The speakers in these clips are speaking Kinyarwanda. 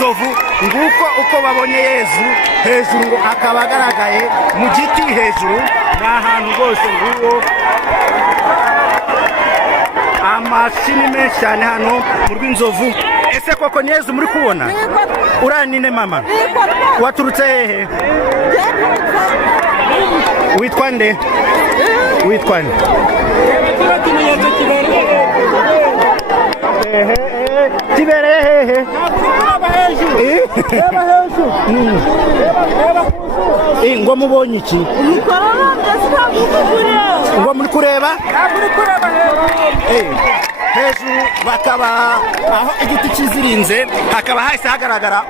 rw'inzovu nguko uko babonye Yezu hejuru ngo akaba agaragaye mu giti hejuru ni ahantu rwose nguwo amashini menshi cyane hano mu rw'inzovu. Ese koko ni Yezu muri kubona? Uranine mama, waturutse hehe? Witwa nde? Witwa nde? Kibereye hehe? Ngo mubonye iki? Ngo muri kureba? Hejuru bakaba aho igiti kizirinze hakaba hahise hagaragara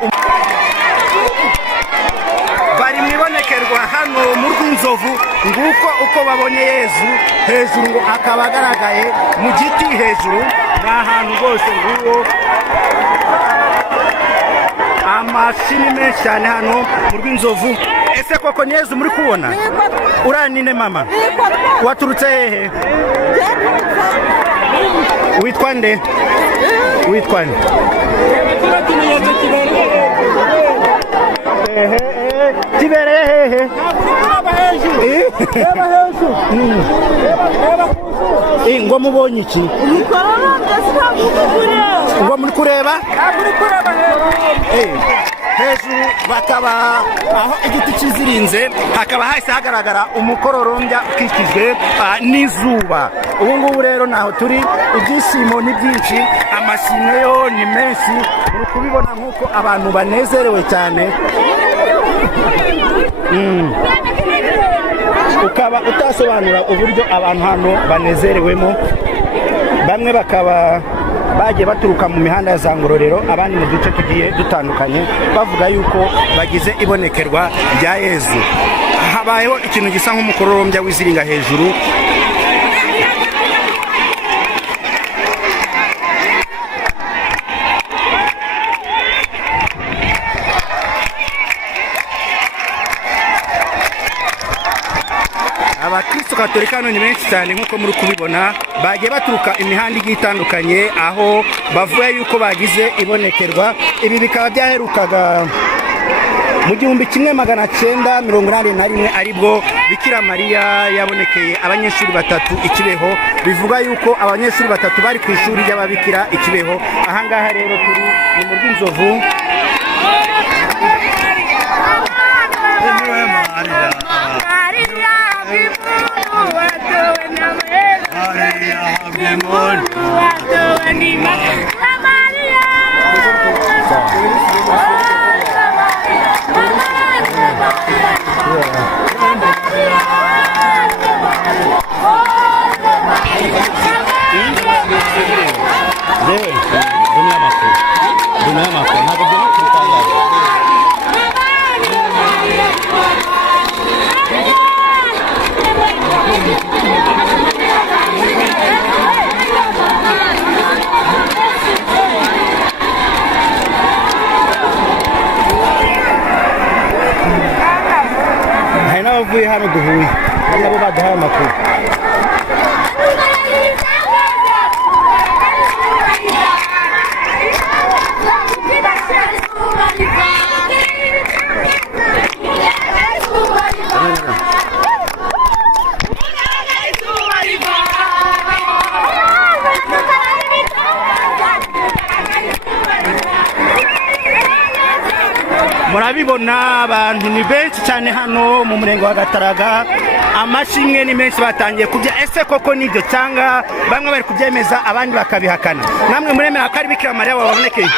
bari mwibonekerwa hano mu rw'inzovu nguko uko babonye Yezu hejuru ngo akaba agaragaye mu giti hejuru ni ahantu rwose nguwo amashini menshi cyane hano mu rw'inzovu. Ese koko ni Yezu muri kubona? Uranine mama, waturutse hehe? Witwa nde? Witwa nde? Kibereye hehe? Ngo mubonye iki? Ngo muri kureba? Hejuru bakaba aho igiti kizirinze hakaba hahise hagaragara umukororombya ukikijwe n'izuba. Ubu ngubu rero naho turi ibyishimo ni byinshi, amashimwe yo ni menshi, uri kubibona nk'uko abantu banezerewe cyane. Ukaba utasobanura uburyo abantu hano banezerewemo. Bamwe bakaba bagiye baturuka mu mihanda ya za Ngororero, abandi mu duce tugiye dutandukanye, bavuga yuko bagize ibonekerwa rya Yezu. Habayeho ikintu gisa nk'umukororombya wiziringa hejuru. Abakristo Katolika hano ni benshi cyane nk'uko muri kubibona, bagiye baturuka imihanda igiye itandukanye aho bavuye yuko bagize ibonekerwa. Ibi bikaba byaherukaga mu 1981 aribwo Bikira Mariya yabonekeye abanyeshuri batatu Ikibeho. Bivuga yuko abanyeshuri batatu bari ku ishuri ry'ababikira Ikibeho. Ahangaha rero turi ni mu rw'inzovu. Hari n'abavuye hano duhuye nabo baduhaye amakuru. Murabibona abantu ni benshi cyane hano mu murenge wa Gataraga. Amashimwe ni menshi batangiye kubya. Ese koko nibyo cyangwa bamwe bari kubyemeza abandi bakabihakana? Namwe muremera ko ari Bikira Mariya wabonekeye?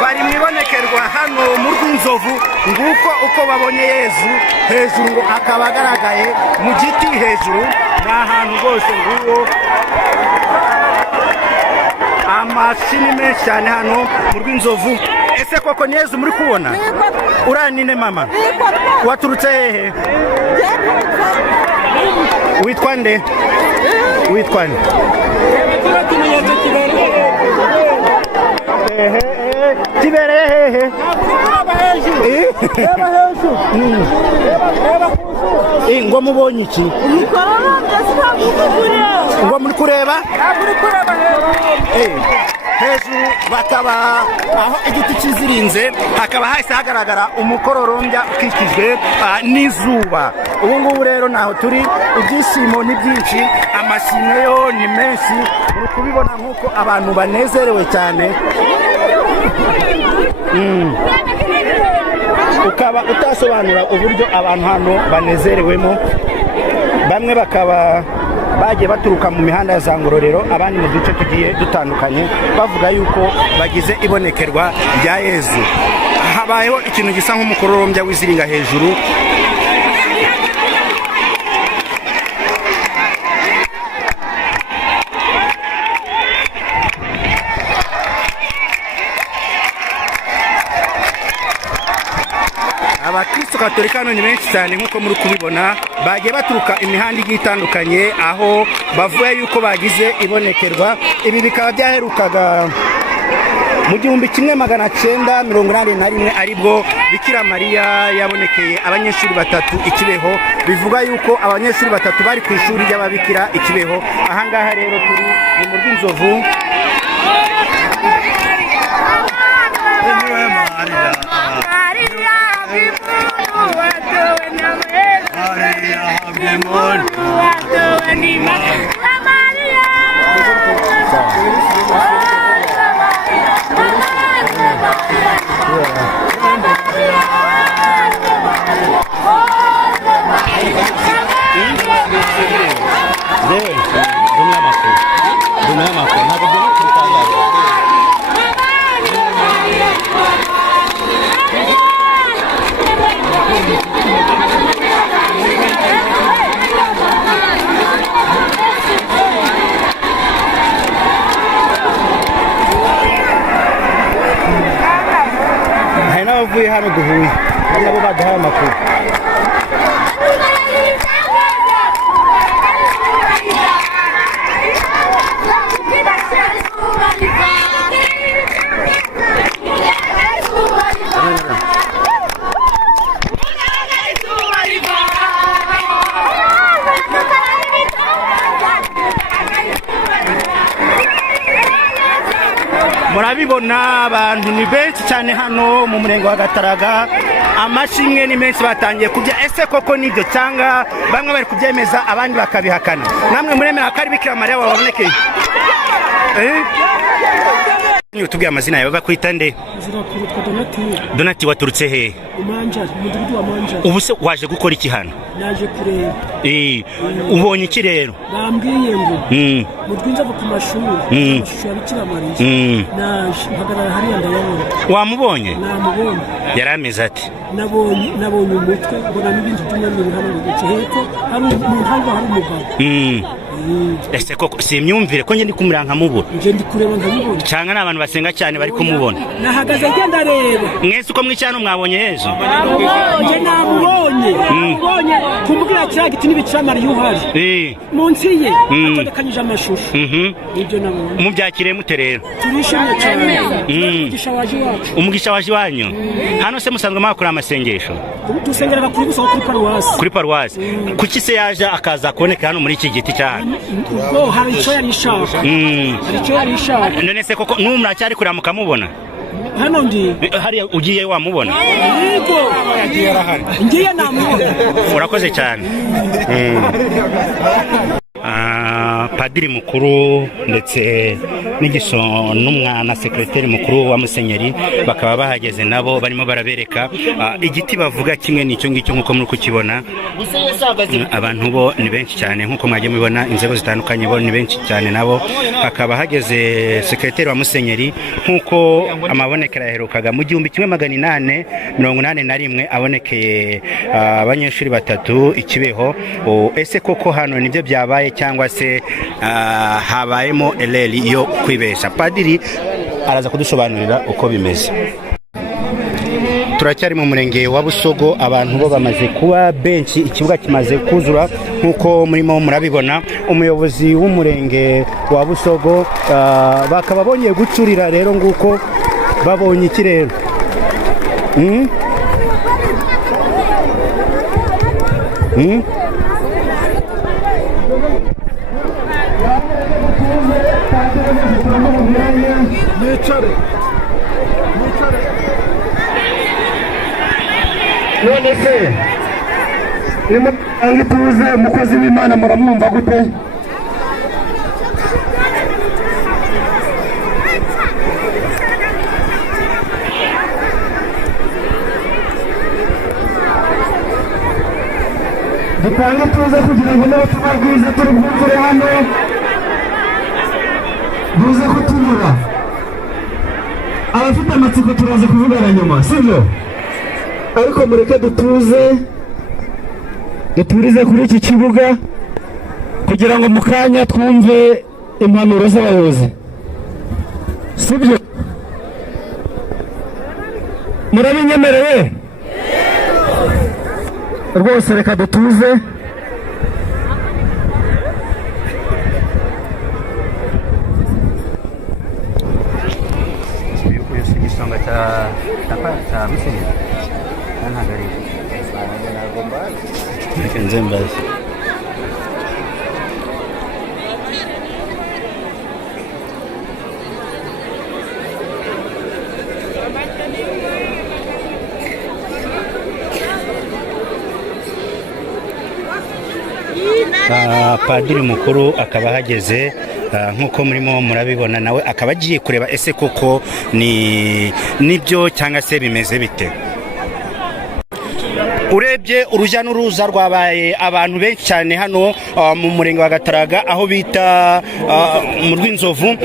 Bari mwibonekerwa hano mu rw'inzovu nguko uko babonye Yezu hejuru ngo akaba agaragaye mu giti hejuru ni ahantu rwose nguwo amashini menshi cyane hano mu rw'inzovu. Ese koko ni Yezu muri kubona? Uranine mama, waturutse hehe? Witwa nde? Witwa nde? Kibereye hehe? reba hejuru reba kuzuba ngo mubonye iki ngo muri kureba hejuru bakaba aho igiti kizirinze hakaba hahise hagaragara umukororombya ukikijwe n'izuba. ubu ngubu rero naho turi ibyishimo ni byinshi, amashimwe yo ni menshi, uri kubibona nk'uko abantu banezerewe cyane. ukaba utasobanura uburyo abantu hano banezerewemo, bamwe bakaba bagiye baturuka mu mihanda ya za Ngororero, abandi mu duce tugiye dutandukanye, bavuga yuko bagize ibonekerwa rya Yezu. Habayeho ikintu gisa nk'umukororombya w'iziringa hejuru. Abakristo Katolika hano ni benshi cyane nk'uko muri kubibona, bagiye baturuka imihanda igiye itandukanye, aho bavuye yuko bagize ibonekerwa. Ibi bikaba byaherukaga mu 1981 aribwo Bikira Mariya yabonekeye abanyeshuri batatu Ikibeho. Bivuga yuko abanyeshuri batatu bari ku ishuri ry'ababikira Ikibeho. Ahangaha rero turi mu Rw'Inzovu. hari n'abavuye hano duhuye nabo baduhaye amakuru. Murabibona abantu ni benshi cyane hano mu murenge wa Gataraga, amashimwe ni menshi batangiye kubya. Ese koko nibyo cyangwa bamwe bari kubyemeza abandi bakabihakana? Namwe muremera ko ari Bikira Mariya wabonekeye? Tubwiye amazina yawe, bakwita nde? Donati. Waturutse he? umudugudu wa Manjari. Ubu se waje gukora iki hano? Naje kureba. Ubonye iki rero? Bambwiye ngo mu Rw'Inzovu ku mashuri amashusho ya Bikira Mariya. Naje mpagarara hariya ndayabona. Wamubonye? Namubonye. Yari ameze ati? Nabonye umutwe, mbona n'ibindi by'umweru hano mu gice hepfo, hari umugabo. Ese koko si imyumvire ko nge ndi kumuranga nkamubura? Nge ndi kureba nkabibona. Cyangwa n'abantu basenga cyane bari kumubona? Nahagaze ngenda reba. Mwese uko mwicyano mwabonye Yezu? Nge namubonye. Namubonye kumbwira kiriya giti n'Ibikira Mariya uhari. Munsi ye atondekanyije amashusho. Ibyo nabonye. Mubyakire mute rero? Turishimye cyane. Umugisha waje iwacu. Umugisha waje iwanyu? Hano se musanzwe mwakora amasengesho? Dusengera kuri gusa kuri paruwasi. Kuri paruwasi. Kuki se yaje akaza kuboneka hano muri iki giti cyane? Ubwo hari icyo yari ishaka. Hari icyo yari ishaka. None se koko n'umuracyari kurira mukamubona? Hano ndi. Hariya ugiye wamubona? Yego. Ngiye namubona. Urakoze cyane. Padiri mukuru ndetse n'igiso n'umwana sekreteri mukuru wa Musenyeri bakaba bahageze nabo barimo barabereka igiti bavuga kimwe n'icyo ngicyo nk'uko muri kukibona. Abantu bo ni benshi cyane nk'uko mwagiye mubibona, inzego zitandukanye bo ni benshi cyane nabo. Hakaba hageze sekreteri wa Musenyeri nk'uko amabonekera yaherukaga mu 1881 abonekeye abanyeshuri batatu Ikibeho. Ese koko hano nibyo byabaye cyangwa se habayemo eleri yo kwibesha? Padiri araza kudusobanurira uko bimeze. Turacyari mu murenge wa Busogo, abantu bo bamaze kuba benshi, ikibuga kimaze kuzura nk'uko murimo murabibona. Umuyobozi w'umurenge wa Busogo bakaba bongeye gucurira rero nguko babonye iki rero. none se nimutanga ituze umukozi w'Imana muramwumva gute? dutanga ituze kugira ngo n'ubutumwa bwiza turi bwumvire hano buze kutubura. Abafite amatsiko turaza kuvugana nyuma, sibyo? Ariko mureke duturize kuri iki kibuga kugira ngo mu kanya twumve impanuro z'abayobozi, sibyo? Murabinyemereye? Rwose reka dutuze. Igisonga cya Musenyeri ntabwo ari nzembazi. Padiri mukuru akaba ahageze nk'uko murimo murabibona, nawe akaba agiye kureba ese koko nibyo cyangwa se bimeze bite. Urebye urujya n'uruza rwabaye abantu benshi cyane hano mu murenge wa Gataraga aho bita mu Rwinzovu,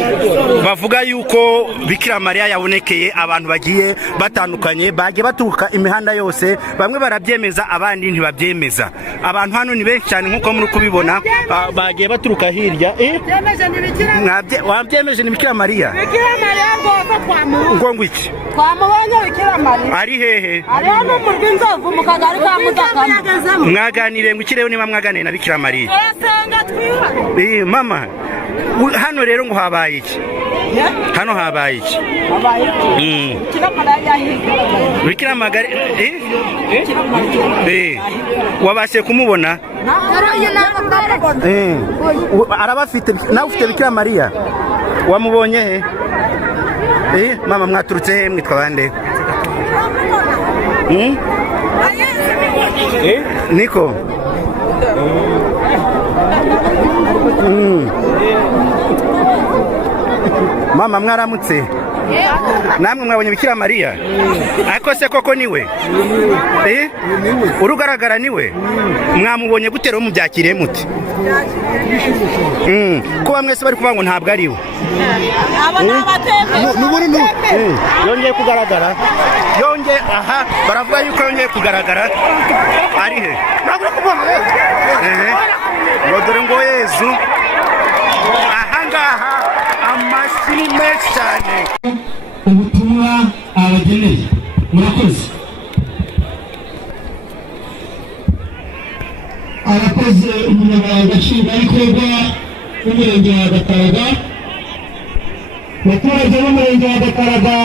bavuga yuko Bikira Mariya yabonekeye abantu bagiye batandukanye, bagiye baturuka imihanda yose, bamwe barabyemeza abandi ntibabyemeza. Abantu hano ni benshi cyane nk'uko muri kubibona, bagiye baturuka hirya. Wabyemeje ni Bikira Mariya? Bikira Mariya ngo ngwiki twamubonye Bikira Mariya ari hehe? ari hano mu Rwinzovu mu kagari ka Mudakama. Mwaganire ngo ikireho niba mwaganire na Bikira Mariya? Turasenga twiha. Mama, hano rero ngo habaye iki? Hano habaye iki? Bikira Mariya yahiga. Bikira Mariya wabashe kumubona? Arabafite. Nawe ufite Bikira Mariya? Wamubonye he? Mama, mwaturutse he? Mwitwa bande? Niko Mama, mwaramutse? Namwe mwabonye Bikira Mariya? Ariko se koko niwe? Urugaragara niwe? Mwamubonye gute rero, mubyakiriye muti? Kuba mwese bari kuvuga ngo ntabwo ari we. Yongeye kugaragara? Aha, baravuga yuko yongeye kugaragara. Ari he? Ngo dore ngo Yezu. Aha ngaha amashyi menshi cyane. Ubutumwa abageneye, murakoze. Arakoze umunyamabanga nshingwabikorwa w'umurenge wa Gataraga. Abaturage b'umurenge wa Gataraga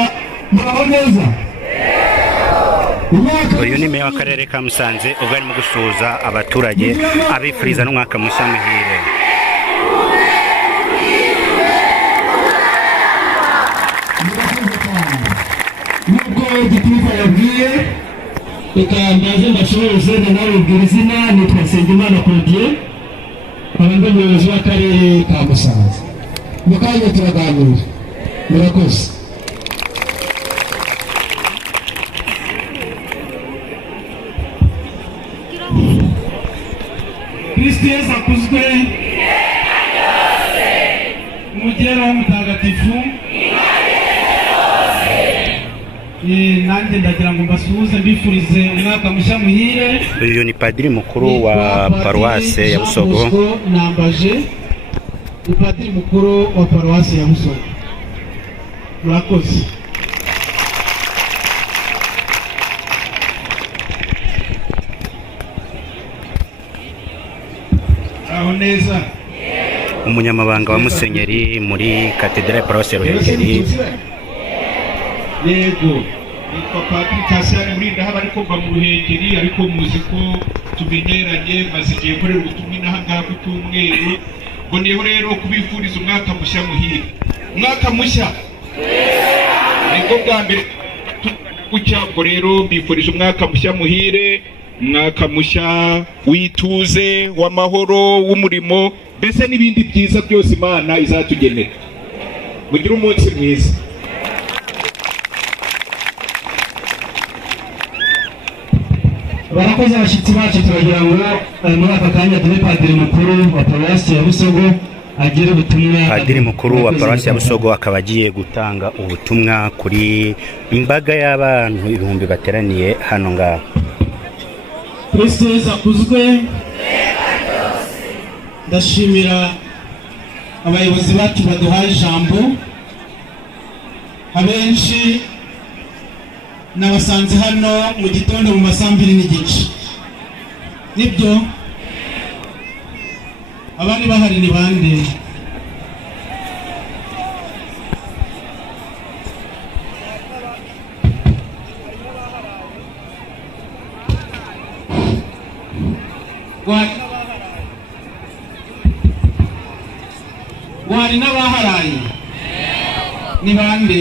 muraho neza? Uyu ni meya w'akarere ka Musanze ubwo arimo gusuhuza abaturage abifuriza n'umwaka mushya muhire. Nubwo gitifu yabwiye, reka mbaze mbashoboze nawe ubwira izina. Nitwa Nsengimana Claudien, abandi umuyobozi w'akarere ka Musanze. Mu kanya turaganira, murakoze. Kristo Yesu akuzwe. Umugero w'umutagatifu. Nanjye ndagira ngo mbasuhuze mbifurize umwaka mushya muhire. Uyu ni padiri mukuru wa paruwase ya Busogo. Nambaje ni padiri mukuru wa paruwase ya Busogo. Murakoze. Aho neza. Umunyamabanga wa Musenyeri muri Katedrale Paruwase ya Ruhengeri. Yego. nitwa Padiri Kasiyani Murinda haba ariko mva mu Ruhengeri ariko muzi ko tumenyeranye maze igihe nkorera ubutumwa inaha ngaha ku cyumweru. Mboneyeho rero kubifuriza umwaka mushya muhire. Umwaka mushya nibwo bwa mbere ucyabwo rero mbifurije umwaka mushya muhire, umwaka mushya wituze, w'amahoro, w'umurimo, mbese n'ibindi byiza byose Imana izatugenera. Mugire umunsi mwiza. Barakoze abashyitsi bacu, turagira ngo muri aka kanya duhe Padiri mukuru wa Paruwasi ya Busogo agire ubutumwa. Padiri mukuru wa Paruwasi ya Busogo akaba agiye gutanga ubutumwa kuri imbaga y'abantu ibihumbi bateraniye hano ngaho. Kristo Yesu akuzwe. Ndashimira abayobozi bacu baduhaye ijambo, abenshi nabasanze hano mu gitondo mu masambiri n'igice. Nibyo abari bahari ni bande? Wari n'abaharaye ni bande?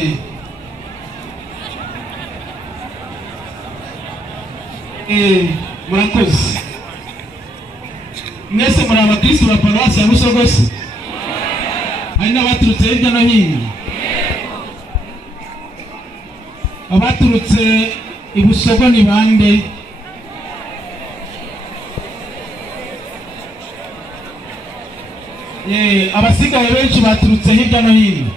Murakoze. Mwese muri abakristo ba Paruwasi ya Busogo se? Hari n'abaturutse hirya no hino? Abaturutse i Busogo ni bande? Abasigaye benshi baturutse hirya no hino.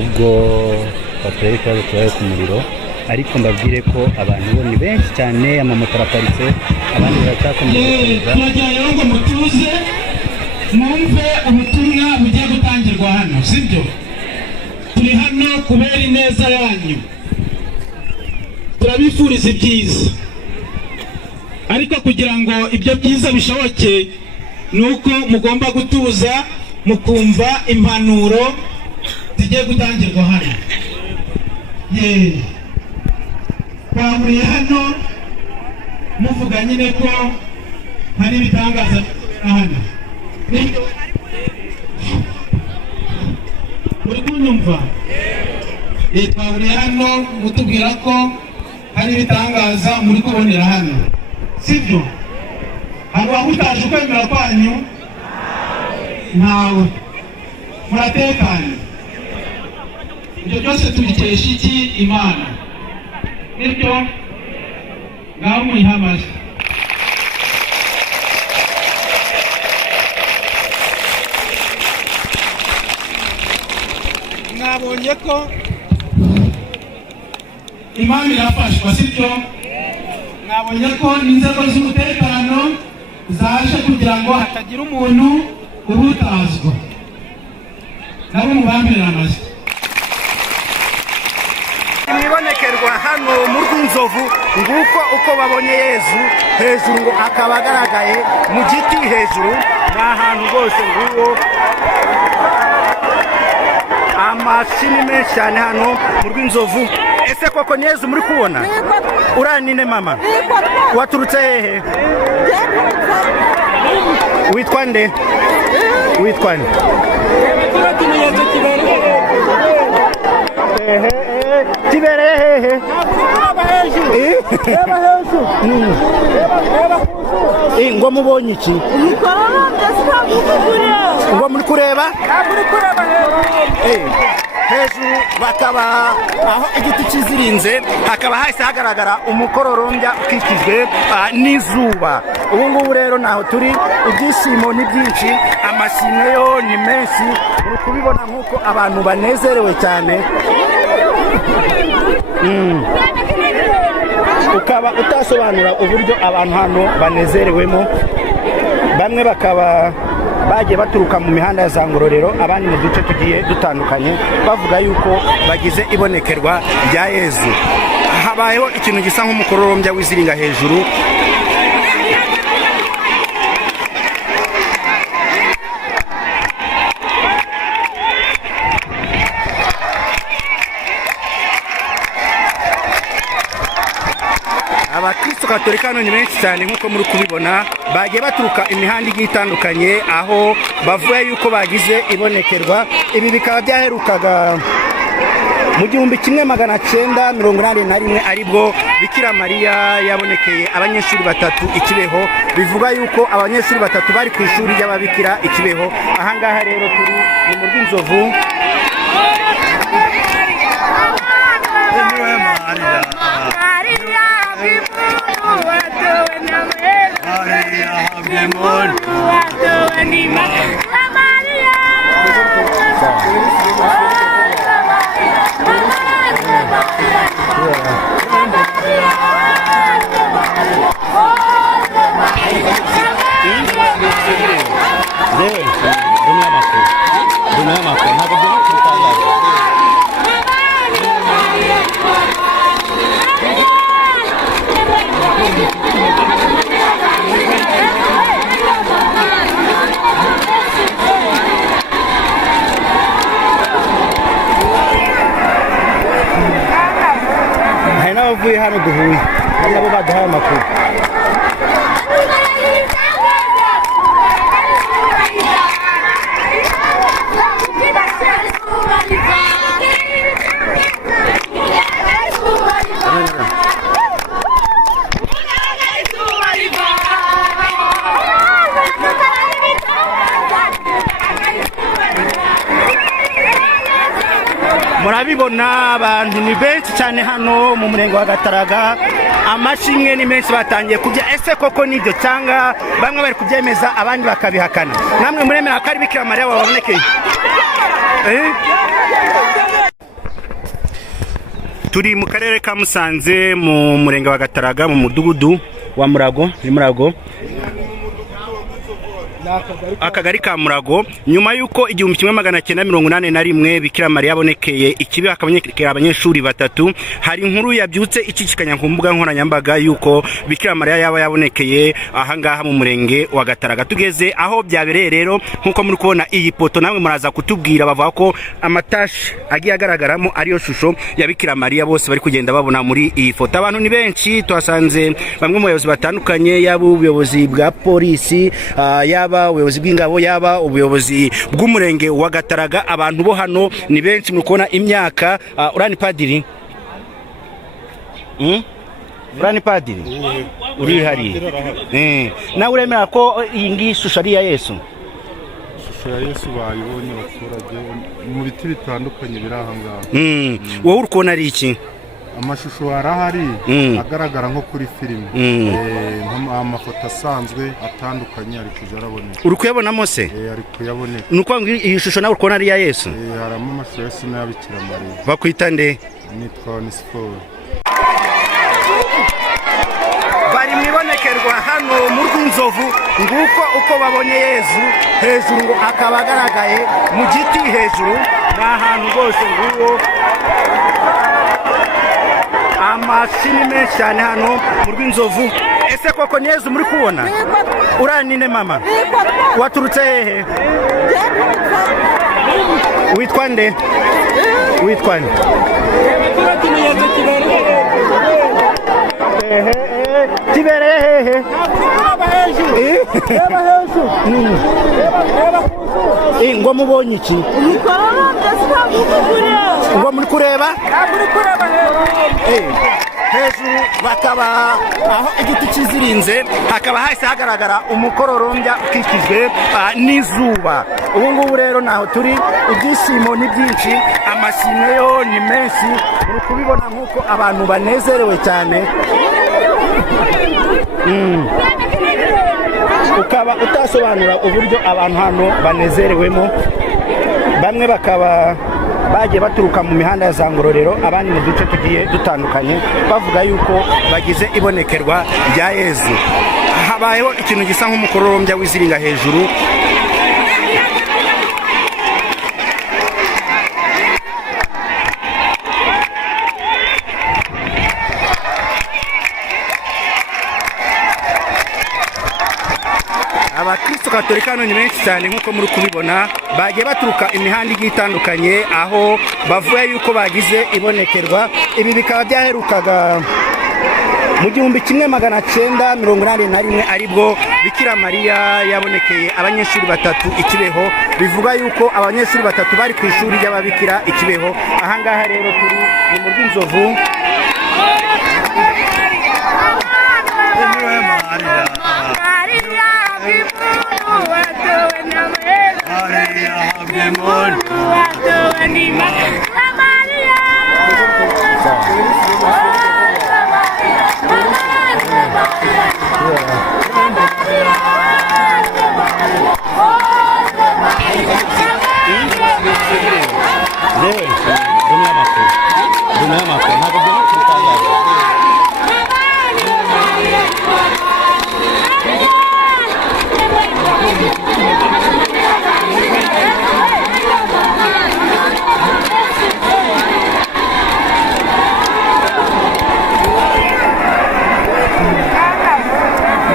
Ubwo bateye ikibazo kibaye ku muriro, ariko mbabwire ko abantu bo ni benshi cyane, amamoto araparitse, abandi baracyakomeza. Turagira rero ngo mutuze mwumve ubutumwa bugiye gutangirwa hano, sibyo? Turi hano kubera ineza yanyu, turabifuriza ibyiza, ariko kugira ngo ibyo byiza bishoboke ni uko mugomba gutuza mukumva impanuro zigiye gutangirwa hano. Twahuriye hano muvuga nyine ko hari ibitangaza hano. Uri kunyumva? Twahuriye hano mutubwira ko hari ibitangaza muri kubonera hano, sibyo? Hari uwamutaje ukwemera kwanyu? Ntawe. Muratekanye? Ibyo byose tubikesha iki? Imana. Nibyo? Ngaho muyihe amashyi. Mwabonye ko Imana irafashwa, sibyo? Mwabonye ko n'inzego z'umutekano zaje kugira ngo hatagira umuntu ubutazwa. Nabo mubambirira amashyi. Ibibonekerwa hano mu Rwinzovu nguko uko babonye Yezu hejuru, ngo akaba agaragaye mu giti hejuru, ni ahantu rwose nguwo. Amashini menshi cyane hano mu Rwinzovu. Ese koko ni Yezu muri kubona? Uranine mama? Waturutse hehe? Witwa nde? Witwa nde? Kibereye hehe? Ngo mubonye iki? Ngo muri kureba? Hejuru bakaba aho igiti kizirinze, hakaba hahise hagaragara umukororombya ukikijwe n'izuba. Ubu ngubu rero naho turi, ibyishimo ni byinshi, amashimwe yo ni menshi, uri kubibona nk'uko abantu banezerewe cyane. Ukaba utasobanura uburyo abantu hano banezerewemo, bamwe bakaba bagiye baturuka mu mihanda ya za Ngororero abandi mu duce tugiye dutandukanye bavuga yuko bagize ibonekerwa rya Yezu. Habayeho ikintu gisa nk'umukororombya w'iziringa hejuru. Abakristo Katolika hano ni benshi cyane nk'uko muri kubibona, bagiye baturuka imihanda igiye itandukanye aho bavuye yuko bagize ibonekerwa. Ibi bikaba byaherukaga mu 1981 aribwo Bikira Mariya yabonekeye abanyeshuri batatu Ikibeho. Bivuga yuko abanyeshuri batatu bari ku ishuri ry'ababikira Ikibeho. Ahangaha rero turi ni mu Rwinzovu. Hari n'abavuye hano duhuye, hari nabo baduhaye amakuru. Murabibona abantu ni benshi cyane hano mu murenge wa Gataraga. Amashimwe ni menshi batangiye kujya. Ese koko nibyo cyangwa bamwe bari kubyemeza abandi bakabihakana? Namwe muremera ko ari Bikira Mariya wabonekeye? Turi mu karere ka Musanze mu murenge wa Gataraga mu mudugudu wa Murago, ni Murago. Akagari ka Murago. Nyuma yuko 1981 Bikira Mariya yabonekeye Ikibeho akabonekera abanyeshuri batatu, hari inkuru yabyutse icicikanya ku mbuga nkoranyambaga yuko Bikira Mariya yaba yabonekeye ahangaha mu murenge wa Gataraga. Tugeze aho byabereye rero nkuko muri kubona iyi poto, namwe muraza kutubwira. Bavuga ko amatashi agiye agaragaramo ariyo shusho ya Bikira Mariya bose bari kugenda babona muri iyi foto. Abantu ni benshi, twasanze bamwe mu bayobozi batandukanye, yaba ubuyobozi bwa polisi, yaba ubuyobozi bw'ingabo, yaba ubuyobozi bw'umurenge wa Gataraga. Abantu bo hano ni benshi, muri kubona imyaka. Urani padiri? Urani padiri? Uri hari? Nawe uremera ko iyi ngiyi shusho ari iya Yesu? Shusho ya Yesu bayibonye abaturage mu biti bitandukanye biri aha ngaha. Wowe uri kubona ari iki? Amashusho arahari agaragara nko kuri filime, amafoto asanzwe atandukanye ari kujaraboneka. Uri kuyabonamo se? Ari kuyaboneka. Nuko iyi shusho nawe ukubona ari ya Yesu? Harimo amashusho ya Yesu na Bikira Mariya. Bakwita nde? Nitwa Onesiforo. Bari mwibonekerwa hano mu Rwinzovu, nguko uko babonye Yesu hejuru, ngo akaba agaragaye mu giti hejuru. Ni ahantu rwose nguwo amashini menshi cyane hano mu Rwinzovu. Ese koko ni Yesu muri kubona? Uranine mama? Waturutse hehe? Witwa nde? Witwa nde? Kibereye hehe? Ngo mubonye iki? Ngo muri kureba? Hejuru bakaba aho igiti kizirinze, hakaba hahise hagaragara umukororombya ukikijwe n'izuba. Ubu ngubu rero naho turi, ibyishimo ni byinshi, amashimwe yo ni menshi. Uri kubibona nk'uko abantu banezerewe cyane. Ukaba utasobanura uburyo abantu hano banezerewemo. Bamwe bakaba bagiye baturuka mu mihanda ya za Ngororero, abandi mu duce tugiye dutandukanye, bavuga yuko bagize ibonekerwa rya Yezu. Habayeho ikintu gisa nk'umukororombya w'iziringa hejuru. gatolika hano ni benshi cyane nk'uko muri kubibona bagiye baturuka imihanda igiye itandukanye aho bavuye yuko bagize ibonekerwa. Ibi bikaba byaherukaga mu 1981 aribwo Bikira Mariya yabonekeye abanyeshuri batatu ikibeho. Bivuga yuko abanyeshuri batatu bari ku ishuri ry'ababikira ikibeho. Ahangaha rero turi mu Rwinzovu.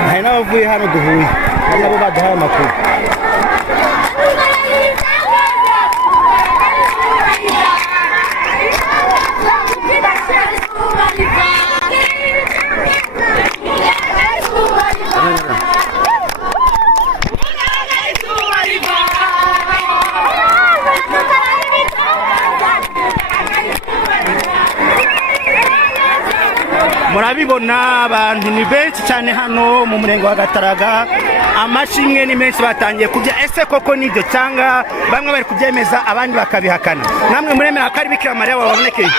Hari n'abavuye hano duhuye hari nabo baduhaye amakuru. Murabibona abantu ni benshi cyane hano mu murenge wa Gataraga. Amashimwe ni menshi batangiye kujya. Ese koko nibyo cyangwa bamwe bari kubyemeza abandi bakabihakana? Namwe muremera ko ari Bikira Mariya wabonekeye?